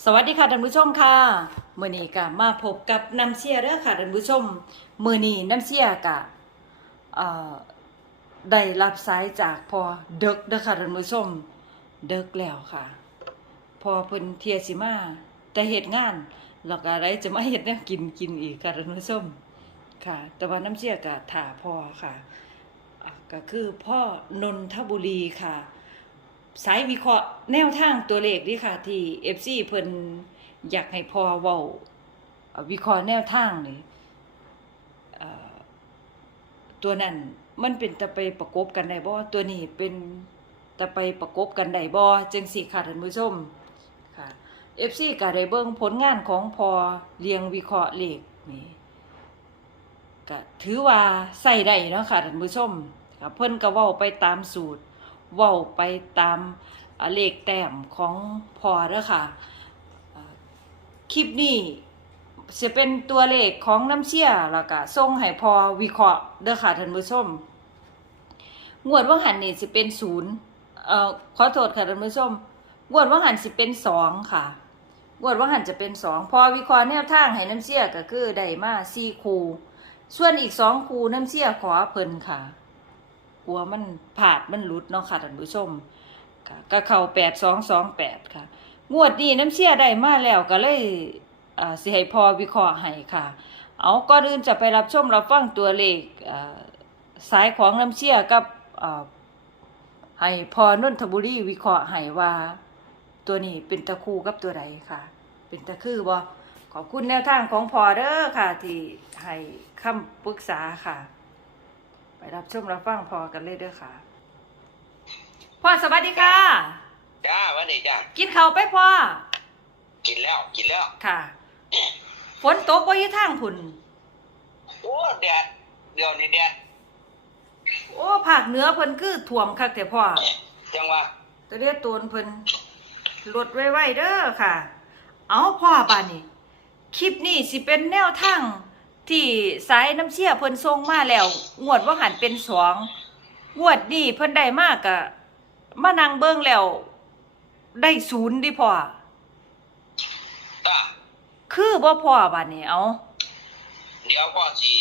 สวัสดีค่ะท่านผู้ชมค่ะมื้อนี้ก็มาพบกับน้ำเชียเด้อค่ะท่านผู้ชมมื้อนี้น้ำเชียก็เอ่อได้รับสายจากพอเดึกเด้อค่ะท่านผู้ชมเดึกแล้วค่ะ พอเพิ่นเทียสิมาแต่เฮ็ดงานแล้วก็ได้จะมาเฮ็ดแนวกินกินอีกค่ะท่านผู้ชมค่ะ แต่ว่าน้ำเชียร์ก็ถ่าพอค่ะก็คือพ่อนนทบุรีค่ะ สายวิเคราะห์แนวทางตัวเลขนี่ค่ะ ที่ FC เพิ่นอยากให้พอเว้าเอ่อวิเคราะห์แนวทางนี่เอ่อตัวนั้นมันเป็นตะไปประกบกันได้บ่ตัวนี้เป็นตะไปประกบกันได้บ่จังซี่ค่ะท่านผู้ชมค่ะ FC ก็ได้เบิ่งผลงานของพอเรียงวิเคราะห์เลขนี่ก็ถือว่าใส่ได้เนาะค่ะท่านผู้ชมเพิ่นก็เว้าไปตามสูตร เว้าไปตามเลขแต้มของพอเด้อค่ะคลิปนี้จะเป็นตัวเลขของน้ำเชี่ยแล้วก็ส่งให้พอวิเคราะห์เด้อค่ะท่านผู้ชมงวดว่างหันนี่สิเป็นศูนย์เอ่อขอโทษค่ะท่านผู้ชมงวดว่างหันสิเป็นสองค่ะงวดว่างหันจะเป็นสองพอวิเคราะห์แนวทางให้น้ำเชี่ยก็คือได้มาสี่คูส่วนอีกสองคูน้ำเชี่ยขอเพิ่นค่ะ กลัวมันผาดมันหลุดเนาะค่ะท่านผู้ชมค่ะก็เข้าแปดสองสองแปดค่ะ งวดนี้น้ำเชี่ยได้มาแล้วก็เลยอ่าสิให้พอวิเคราะห์ให้ค่ะ เอาก่อนอื่นจะไปรับชมรับฟังตัวเลขสายของน้ำเชี่ยกับอ่าให้พอนนทบุรีวิเคราะห์ให้ว่าตัวนี้เป็นตะคู่กับตัวใดค่ะ เป็นตะคือบ่ขอบคุณแนวทางของพอเด้อค่ะ ที่ให้คำปรึกษาค่ะ ไปรับชมรับฟังพอกันเลยเด้อค่ะ พ่อสวัสดีค่ะ จ้าวันนี้จ้ากินข้าวไปพ่อ กินแล้วกินแล้ว ค่ะ ฝนตกบ่อยู่ทางพุ่นโอ้แดดเดี๋ยวนี้แดดโอ้ภาคเหนือเพิ่นคือท่วมคักแต่พ่อจังว่าแตัวเรียกตูนเพิ่นลดไว้ๆเด้อค่ะ เอาพ่อป่านนี้คลิปนี้สิเป็นแนวทาง ที่สายน้ำเชี่ยเพิ่นส่งมาแล้ว งวดว่าหันเป็นสองงวดนี้เพิ่นได้มากะมานั่งเบิ่งแล้ว ได้ศูนย์ดิพ่อจ้าคือบ่พ่อบัดนี้เอาเดี๋ยวพ่อสิ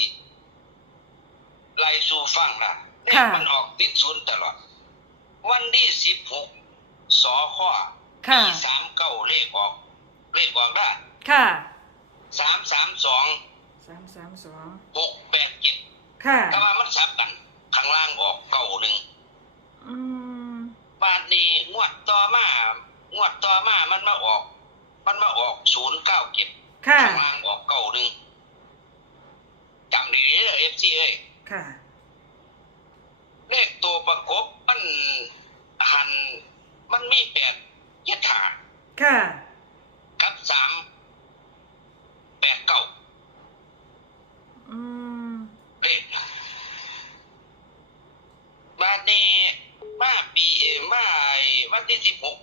ไล่สู่ฟังนะเลขค่ะมันออกติดศูนย์ตลอด วันที่สิบหกสอข้อค่ะปีสามเก้าเลขออก เลขออกได้ค่ะสามสามสอง สามสามสองหกแปดเจ็ดค่ะแต่ว่ามันสับกันข้างล่างออกเก้าหนึ่งอืมบาทนี้งวดต่อมางวดต่อมามันมาออก มันมาออกศูนย์เก้าเจ็ดค่ะข้างล่างออกเก้าหนึ่งจำดีเลยเอฟซีเอ้ยค่ะเลขตัวประกบมันหันมันมีแปดเจ็ดขาค่ะ กับสามแปดเก้า อืม เลขบาทนี้มาปีเอ่อมาไอ้วัน ที่สิบหก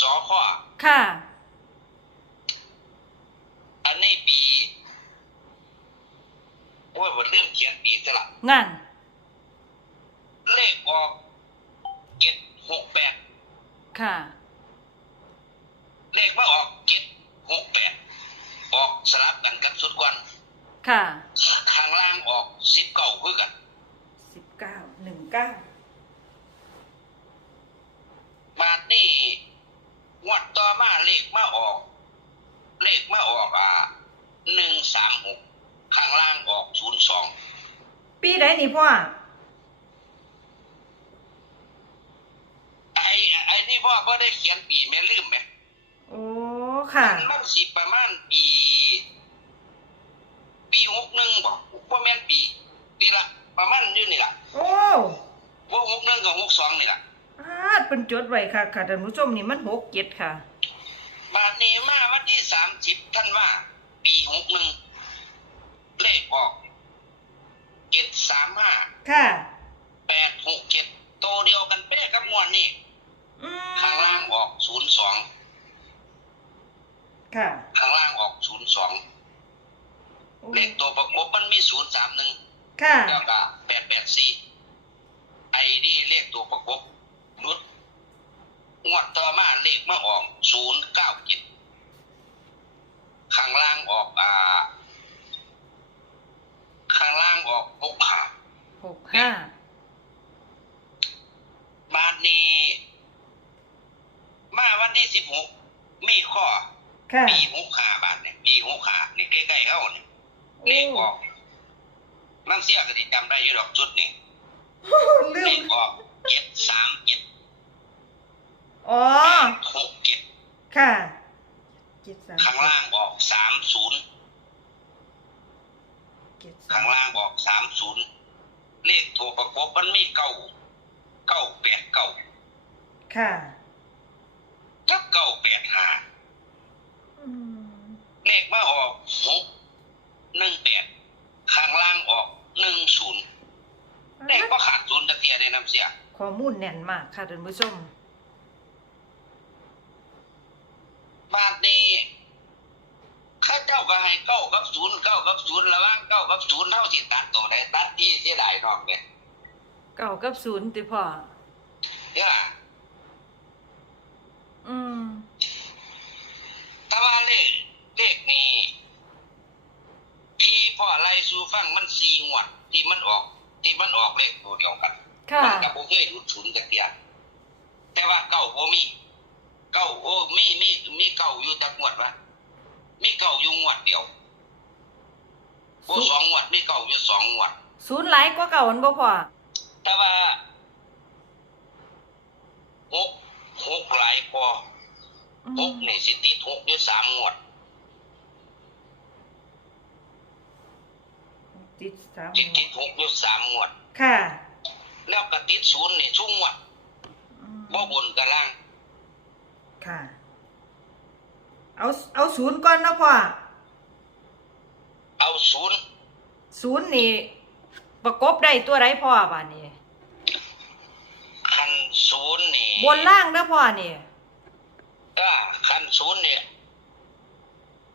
สอข้อ ค่ะ อันนี้ปีโอ้ยวันเรื่องเขียนปีสลับงานเลขออกเจ็ดหกแปดค่ะ เลขมาออกเจ็ดหกแปดออกสลับกันกับสุดกวนค่ะ ข้างล่างออกสิบเก้าคือกันสิบเก้าหนึ่งเก้า บาทนี่งวดต่อมาเลขมาออก เลขมาออกอ่าหนึ่งสามหกข้างล่างออกศู นย์สองปีไหนนี่พ่อไอ้ไอ้นี่พ่อพ่อได้เขียนปีแม่ลืมไหมโอ้ค่ะ มันมันสิประมาณปี ปีหกหนึ่งบอกว่าแม่นปีปีละประมาณอยู่นี่แหละโอ้ว่าหกหนึ่งกับหกสองนี่แหละอาดเป็นจดไว้ค่ะค่ะท่านผู้ชมนี่มันหกเจ็ดค่ะ บาทนี้มาวันที่สามสิบท่านว่า ปีหกหนึ่งเลขออกเจ็ด สามห้าค่ะแปดหกเจ็ดโตวเดียวกันเป๊ะกับงวดนี่อืข้างล่างมออกศูนย์สองค่ะข้างล่างออกศูนย์สองโอ้เลขตัวประกบมันมีศูนย์สามหนึ่งค่ะแล้วก็แปดแปดสี่ไอ้นี่เลขตัวประกบรุดงวดต่อมาเลขมาออกศูนย์เก้าเจ็ด มีข้อ ค่ะ ปีหกขาบาทเนี่ยปีหกขานี่ใกล้ๆเขาเนี่ยเลขออกน้ำเสียก็ติจำได้อยู่ดอกจุดนี่ ลื เล ม ขออกเจ็ดสามเจ็ด อ๋อหกเจ็ดค่ะเจ็ดสามข้างล่างออกสามศูนย์เจ็ดสาข้ามงล่างออกสามศูนย์เลขตัวประกบมันมีเก้าเก้าแปดเก้าค่ะกับเก้าแปดห้าอืมเลขมาออกหกหนึ่งแปดข้างล่างออกหนึ่งศูนย์เลขก็ขาดศูนย์ตะเทียในน้ำเสีย ข้อมูลแน่นมากค่ะท่านผู้ชม บาทนี้ข้าเจ้าก็ให้เก้ากับ ศูนย์เก้ากับศูนย์ระหว่างเก้ากับศูนย์เท่าที่ตัดตัวได้ตัดที่เสียดายนอกเนี่ยเก้ากับศูนย์ติพ่อเนี่ยล่ะอืมแต่ว่าเลขเลขนี้ที่พ่อไล่สู่ฟังมันสี่งวด ที่มันออก ที่มันออกเลขตัวเดียวกันค่ะมันกับโอเคหลุดศูนย์จากเดียแต่ว่าเก้าโบมีเก้าโอ้มีมีมีเก้าอยู่จากงวดวะมีเก้าอยู่งวดเดียว โอ้สองงวดมีเก้าอยู่สองงวด ศูนย์หลายกว่าเก่าอันบ่พ่อแต่ว่าหกหกหลายพออืหมกนี่สิติดหกอยู่สามงวดติดสามติดติดหกอยู่สามงวด ค่ะแล้วก็ติดศูนย์นี่ชุ่งงวดอืมบ่บนกะล่างค่ะ เอาเอาศูนย์ก่อนเนาะพ่อ เอาศูนย์ศูนย์นี่ประกบได้ตัวไรพ่อบ้านนี้คันศูนย์นี่บนล่างนะพ่อนี่อ่าคันศูนย์เนี่ย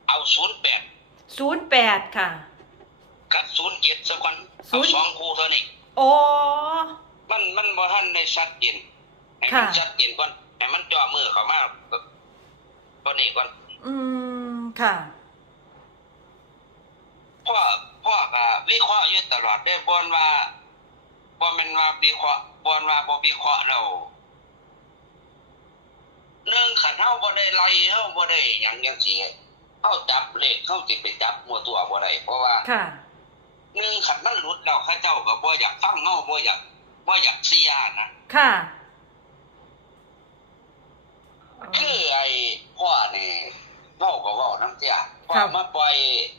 เอาศูนย์แปดศูนย์แปดค่ะกับศูนย์เจ็ดสักคนศูเอานย์สองคู่เท่านี้โอ้มันมันบ่ทันได้ชัดเจนให้มันค่ะชัดเจนก่อนให้มันจ่อมือเข้ามาตัวนี้ก่อนอืมค่ะ พ่อพ่อก็วิเคราะห์อยู่ตลอดได้บ่นว่าบ่แม่นว่าวิเคราะห์บ่นว่าบ่วิเคราะห์แล้วเรื่องขันเฮาบ่ได้ไล่เฮาบ่ได้หยังจังซี่เฮาจับเลขเฮาสิไปจับมั่วตัวบ่ได้เพราะว่าค่ะหนึ่งขันมันหลุดแล้วเขาเจ้าก็บ่อยากฟังเฮาบ่อยากบ่อยากเสียนะค่ะคือไอ้พ่อนี่เว้าก็เว้านํเสียพ่อครับมาปล่อยอ่า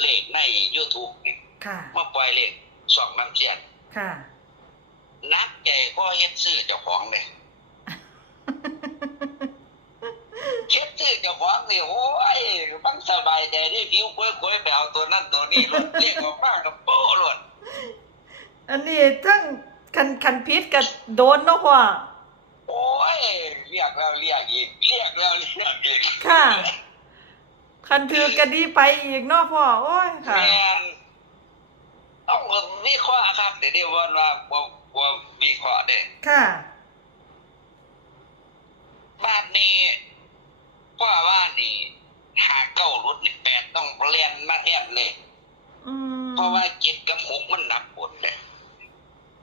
เลขใน YouTube นี่ค่ะ มาปล่อยเลขสองน้ำเสียค่ะ นักใจก็เฮ็ดซื้อเจ้าของเลยเฮ็ดซื้อเจ้าของนี่โอ้ยมันสบายใจได้ผิวก้อยๆไปเอาตัวนั้นตัวนี้รถเรียกออกมากับโป้รถอันนี้ทั้งคันคันพิษกับโดนเนาะพ่อโอ้ยเรียกแล้วเรียกอีกเรียกแล้วเรียกอีกค่ะ คันถือกระดีไปอีกเนาะพ่อโอ้ยค่ะ แม่นต้องวิเคราะห์ครับเดี๋ยวนี้ว่าว่าว่าว่าวิเคราะห์เด้ค่ะ บ้านนี้พ่อว่านี่หาเก้ารถนี่แปดต้องเรียนมาแทนเลย อืมเพราะว่าเจ็ดกับหกมันหนักปวดเลย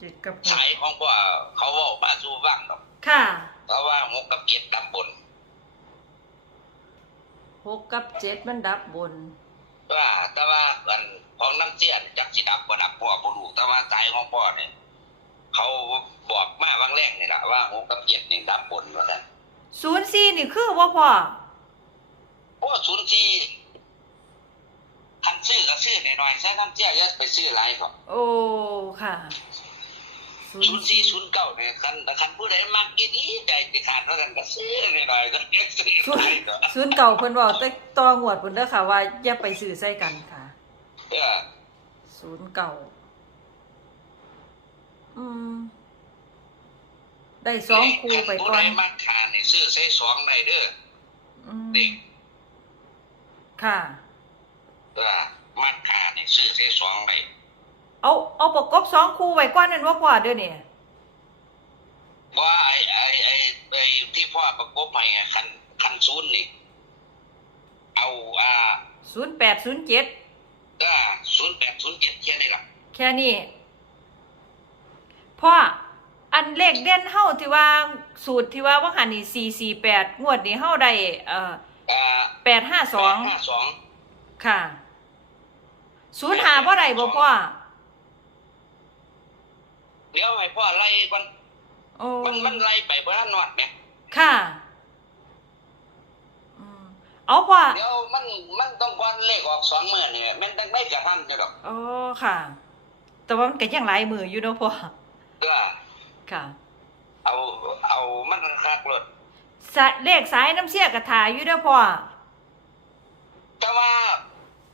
จิตกับหสากยของพ่อเขาบอกมาสู่บ้างหรอก ค่ะ เพราะว่าหกกับเจ็ดดับบน ห กกับเจ็ดมันดับบน ว่าแต่ว่าอันของน้ำเสียนจักสิดับบ่ดับพ่อบ่รู้แต่ว่าสายของพ่อเนี่ยเขาบอกมาบางแรกนี่แหละว่าหกกับเจ็ดนี่ดับบนว่าซั่นศูนย์สี่นี่คือว่าพ่อโอ้ศูนย์สี่คันซื้อก็ซื้อหน่อยๆใช้น้ำเสียอย่าไปซื้อหลายก็โอ้ค่ะ ศูนย์สี่ศูนย์เก้าเนี่ยคันคันผู้ใดมักกินอีใจสิขาดเท่านั้นก็ซื้อหน่อยๆก็เก็บซื้อศูนไปย์ก็ศูนย์เก่าเพิ่นบอกแต่ตองวดเพิ่นเด้อค่ะว่าอย่าไปซื้อใส่กันค่ะเออศูนย์เก่าอืมได้สองคู่ไปก่อนผู้ใดมักทานนี่ซื้อใส่สองได้เด้ออืมเด็กค่ะเออมักทานนี่ซื้อใส่สองได้ เอาเอาประกบสองคู่ไว้ก่อนนั่นว่าพ่อเด้อเนี่ยว่าไอ้ไอ้ไอ้ไอ้ที่พ่อประกบให้อะคันคันศูนย์นี่ เอาอ่าศูนย์แปดศูนย์เจ็ดเออศูนย์แปดศูนย์เจ็ดแค่นี้ล่ะแค่นี้พ่ออันเลขเด่นเฮาที่ว่าสูตรที่ว่าว่าหันนี่448งวดนี้เฮาได้เอ่ออ่า852ห้าสองค่ะศูนย์หาบ่ได้บ่พ่อ เดี๋ยวให้พ่อไล่ก่อนโอ้มันมันไล่ไปบ่ทันนอดแหมค่ะอืมเอาพ่อเดี๋ยวมันมันต้องก่อนเลขออกสองมื้อนี่มันต้องได้กระทันอยู่ดอกโอ้ค่ะ แต่ว่ามันก็ยังหลายมืออยู่เนาะพ่อเด้อค่ะ เอาเอามันคักรถสายเลขสายน้ำเสียกระถาอยู่เด้อพ่อแต่ว่า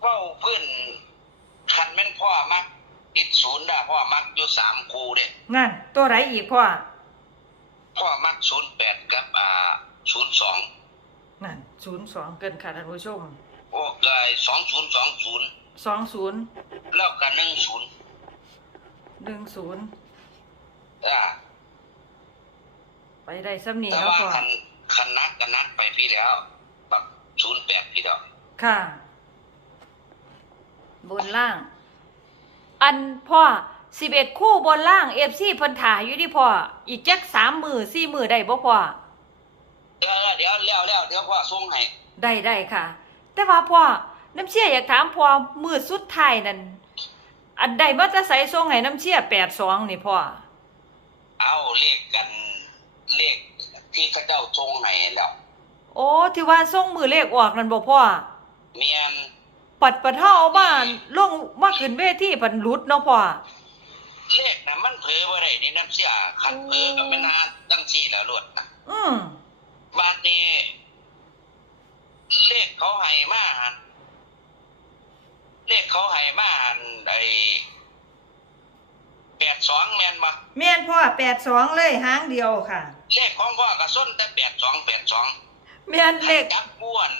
เว้าพื้นคันแม่นพ่อมัก ติดศูนย์ได้พ่อมักอยู่สามคู่เด้นั่น ตัวไหนอีกพ่อ พ่อมักศูนย์แปดกับอ่าศูนย์สองนั่นศูนย์สองเกินค่ะท่านผู้ชมโอ้กายสองศูนย์สองศูนย์สองศูนย์แล้วก็หนึ่งศูนย์หนึ่งศูนย์อ่าไปได้ซ้ำนี่แต่แล้วว่าพ่อคันคันนักก็นักไปพี่แล้วปักศูนย์แปดพี่ดอกค่ะ บนล่าง อันพ่อสิบเอ็ดคู่บนล่างเอฟซีเพิ่นถ่ายอยู่ที่พ่อ อีกจักสามมือสี่มือได้บ่พ่อ เดี๋ยวเดี๋ยวแล้วแล้วเดี๋ยวพ่อส่งให้ได้ได้ค่ะ แต่ว่าพ่อน้ำเชี่ยอยากถามพ่อมือสุดท้ายนั่นอันใดมาจะใส่ทรงให้น้ำเชี่ยแปดสองนี่พ่อ เอาเลขกันเลขที่เขาเจ้าส่งให้แล้ว โอ้ที่ว่าทรงมือเลขออกนั่นบ่พ่อ เมียน ปัดปัดเท่าเอามาลงมาขึ้นเวทีปันหลุดเนาะพ่อเลขน่ะมันเผลอบ่ได้นี่น้ำเสียคันเผลอก็ไม่นานตั้งสี่แล้วรวดนะอืมบาดนี้เลขเขาให้มาหันเลขเขาให้มาหันไอ้แปดสองแมนมาแม่นพ่อแปดสองเลยหางเดียวค่ะ เลขของพ่อก็ส้นแต่แปดสองแปดสองแม่นเลขจับกู้อัน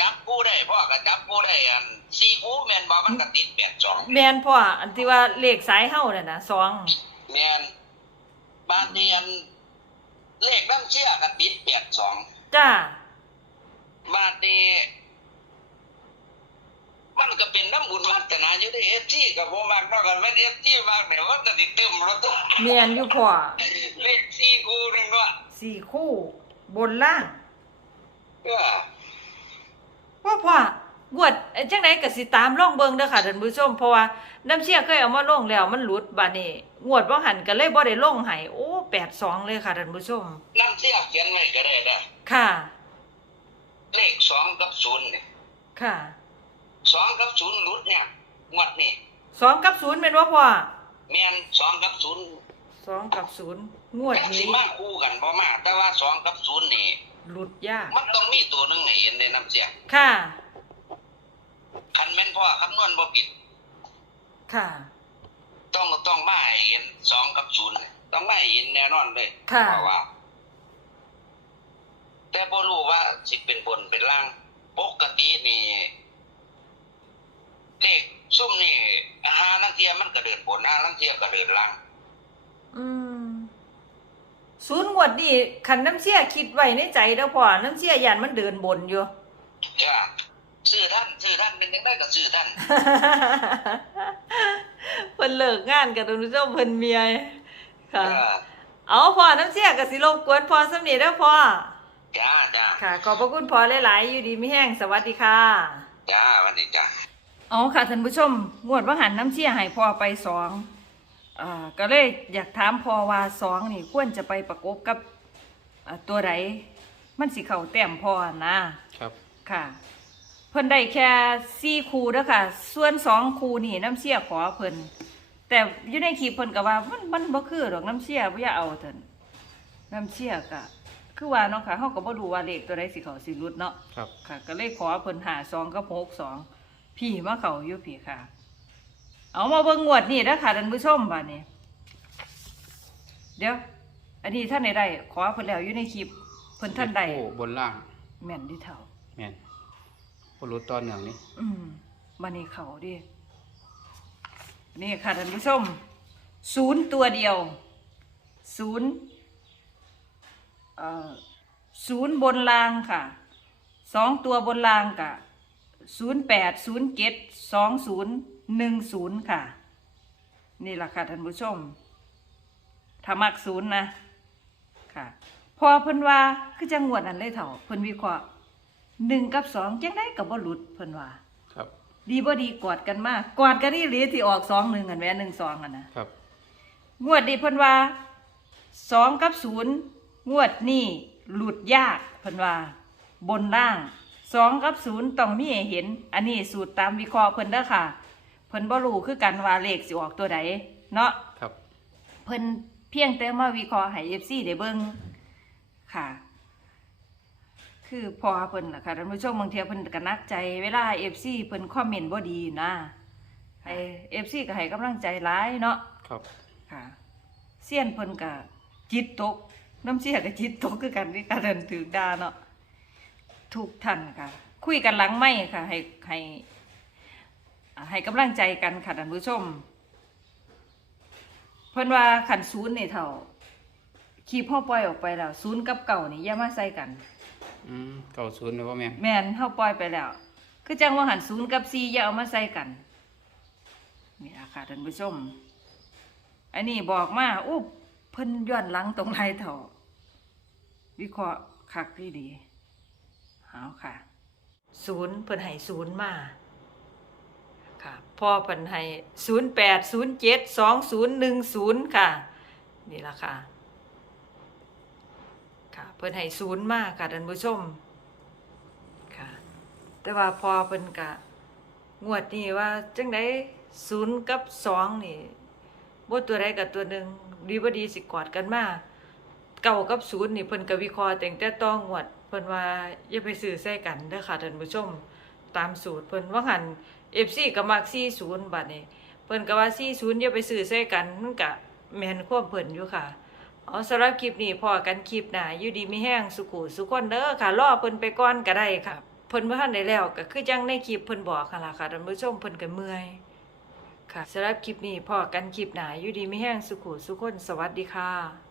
จับกู้ได้พ่อก็จับกู้ได้อันสี่กู้แมนบอมันก็ติดแปดสองแม่นพ่ออันที่ว่าเลขสายเฮาน่ะนะสองแมนบาดนี้อันเลขน้ำเชื่อก็ติดแปดสองจ้าบาดนี้มันก็เป็นน้ำบุญวัฒนาอยู่ได้เอฟซีกับโมมากนอกกันไม่เอฟซีมากเนี่ยมันก็ติดเต็มรถตัวแม่นอยู่พ่อเลขสี่กูนึงว่าสี่คู่ บนล่าง เออ พ่อพ่องวดเอ้ยจังไดก็สิตามล่องเบิ่งเด้อค่ะท่านผู้ชมเพราะว่าน้ำเชี่ยเคยเอามาลงแล้วมันหลุดบัดนี้งวดบ่หันก็เลยบ่ได้ลงให้โอ้82เลยค่ะท่านผู้ชมน้ำเสียเขียนไว้ก็ได้นะค่ะ เลขสองกับศูนย์เนี่ยค่ะสองกับศูนย์หลุดเนี่ยงวดนี่สองกับศูนย์เป็นว่าพ่อแมนสองกับศูนย์สองกับศูนย์งวดจักสินี้ มาคู่กันบ่มาแต่ว่าสองกับศูนย์นี่ หลุดยาก มันต้องมีตัวหนึงให้เห็นในน้ำเสียค่ะ คันแม่นพ่อคำนวณบ่ผิด ค่ะ ต้องต้องมาให้เห็นสองกับศูนย์เนี่ยต้องมาให้เห็นแน่นอนเลยค่ะ เพราะว่า แต่บ่รู้ว่าสิเป็นบนเป็นล่าง ปกตินี่เลขซุ่มนี่หาลังเทียมันก็เดินบนหาลังเทียก็เดินล่าง อืม ศูนย์งวดนี่คันน้ำเชี่ยคิดไว้ในใจเด้อพ่อน้ำเชี่ยยันมันเดินบนอยู่จ้าซื้อท่านซื้อท่านเป็นจังไดก็ซื้อท่านเพิ่นเลิกงานกับท่านผู้ชมเพิ่นเมียค่ะ เออเอาพ่อน้ำเชี่ยก็สิรบกวนพ่อสำนีเด้อพ่อจ้าจ้าค่ะ ขอบพระคุณพ่อหลาย ๆ อยู่ดีมีแห้งสวัสดีค่ะจ้าสวัสดีจ้าเอาค่ะท่านผู้ชมงวดว่าหันน้ำเชี่ยให้พ่อไปสอง อ่าก็เลยอยากถามพ่อว่าสองนี่ควรจะไปประกบกับอ่าตัวใดมันสิเข้าแต้มพ่อนะครับ ค่ะ เพิ่นได้แค่สี่คูเด้อค่ะ ส่วนสองคูนี่น้ำเชี่ยขอเพิ่นแต่อยู่ในคลิปเพิ่นก็ว่ามันมันบ่คือดอกน้ำเชี่ยบ่อย่าเอาเถินน้ำเชี่ยก็คือว่าเนาะค่ะเฮาก็บ่รู้ว่าเลขตัวใดสิเข้าสิหลุดเนาะครับ ค่ะ ก็เลยขอเพิ่นหาสองกับหกสองพี่มาเขาอยู่พี่ค่ะ เอามาเบิ่งงวดนี่นะค่ะท่านผู้ชมบัดนี้ เดี๋ยว อันนี้ท่านใดได้ขอเพิ่นแล้วอยู่ในคลิปเพิ่นท่านใดโอ้บนล่างแม่นที่เท่าแม่นบรู้ตอนหนึ่งนี่อืมบัดนี้เขาดินี่ค่ะท่านผู้ชมศูนย์ตัวเดียวศูนย์เอ่อศูนย์บนรางค่ะสองตัวบนรางกะศูนย์แปดศูนย์เจ็ดสองศูนย์ หนึ่งศูนย์ค่ะ นี่แหละค่ะท่านผู้ชมถ้ามักศูนย์นะค่ะ พอเพิ่นว่าคือจังงวดนั้นเลยเถ่าเพิ่นวิเคราะห์หนึ่งกับสองจังได้กับบ่หลุดเพิ่นว่า ครับ ดีบ่ดีกอดกันมากกอดกันนี่หลีที่ออกสองหนึ่งกันแหม่หนึ่งสองกันนะครับ งวดนี้เพิ่นว่าสองกับศูนย์งวดนี้หลุดยากเพิ่นว่า บนล่างสองกับศูนย์ต้องมีให้เห็น อันนี้สูตรตามวิเคราะห์เพิ่นเด้อค่ะ เพิ่นบ่รู้คือกันว่าเลขสิออกตัวใดเนาะครับ เพิ่นเพียงแต่มาวิเคราะห์ให้ FC ได้เบิ่งค่ะ คือพอเพิ่นล่ะค่ะท่านผู้ชมบางเทีเพิ่นก็นักใจเวลา FC เพิ่นคอมเมนต์บ่ดีนะให้ FC ก็ให้กำลังใจหลายเนาะครับ ค่ะเสี้ยนเพิ่นก็จิตตก น้ำเสียก็จิตตกคือกันที่การเดินถือดาเนาะทุกท่านค่ะ คุยกันหลังไม่ค่ะ ให้ให้อ่า ให้กำลังใจกันค่ะท่านผู้ชม เพิ่นว่าขันศูนย์นี่เท่าขีพ่อปล่อยออกไปแล้วศูนย์กับเก่านี่อย่ามาใส่กัน อืมเก้าศูนย์เลยว่าแม่แม่นเฮาปล่อยไปแล้ว คือจังว่าหันศูนย์กับ4อย่าเอามาใส่กันนี่ล่ะค่ะท่านผู้ชม อันนี้บอกมาอู้เพิ่นย้อนหลังตรงไรเถาวิเคราะห์คักดีดีเอาค่ะ ศูนย์เพิ่นให้ศูนย์มา ค่ะพ่อเพิ่นให้ศูนย์แปดศูนย์เจ็ดสองศูนย์หนึ่งศูนย์ค่ะ นี่ละค่ะ ค่ะ เพิ่นให้ศูนย์มากค่ะท่านผู้ชม ค่ะ แต่ว่าพอเพิ่นกะงวดนี้ว่าจังไดศูนย์กับสองนี่บ่ตัวใดกับตัวหนึ่งดีบ่ดีสิกอดกันมาเก่ากับศูนย์นี่เพิ่นก็วิเคราะห์แต่งแต่ต้องงวดเพิ่นว่าอย่าไปซื้อใส่กันเด้อค่ะท่านผู้ชม ตามสูตรเพิ่นว่าหัน FC ก็มัก40บัดนี้เพิ่นก็ว่า40อย่าไปซื้อใส่กันมันก็แม่นความเพิ่นอยู่ค่ะเอาสำหรับคลิปนี้พอกันคลิปหน้าอยู่ดีมีแห้งสุขุสุขคนเด้อค่ะรอเพิ่นไปก่อนก็ได้ค่ะเพิ่นบ่ทันได้แล้วก็คือจังในคลิปเพิ่นบอกค่ะล่ะค่ะท่านผู้ชมเพิ่นก็เมื่อยค่ะสำหรับคลิปนี้พอกันคลิปหน้าอยู่ดีมีแห้งสุขุสุขคนสวัสดีค่ะ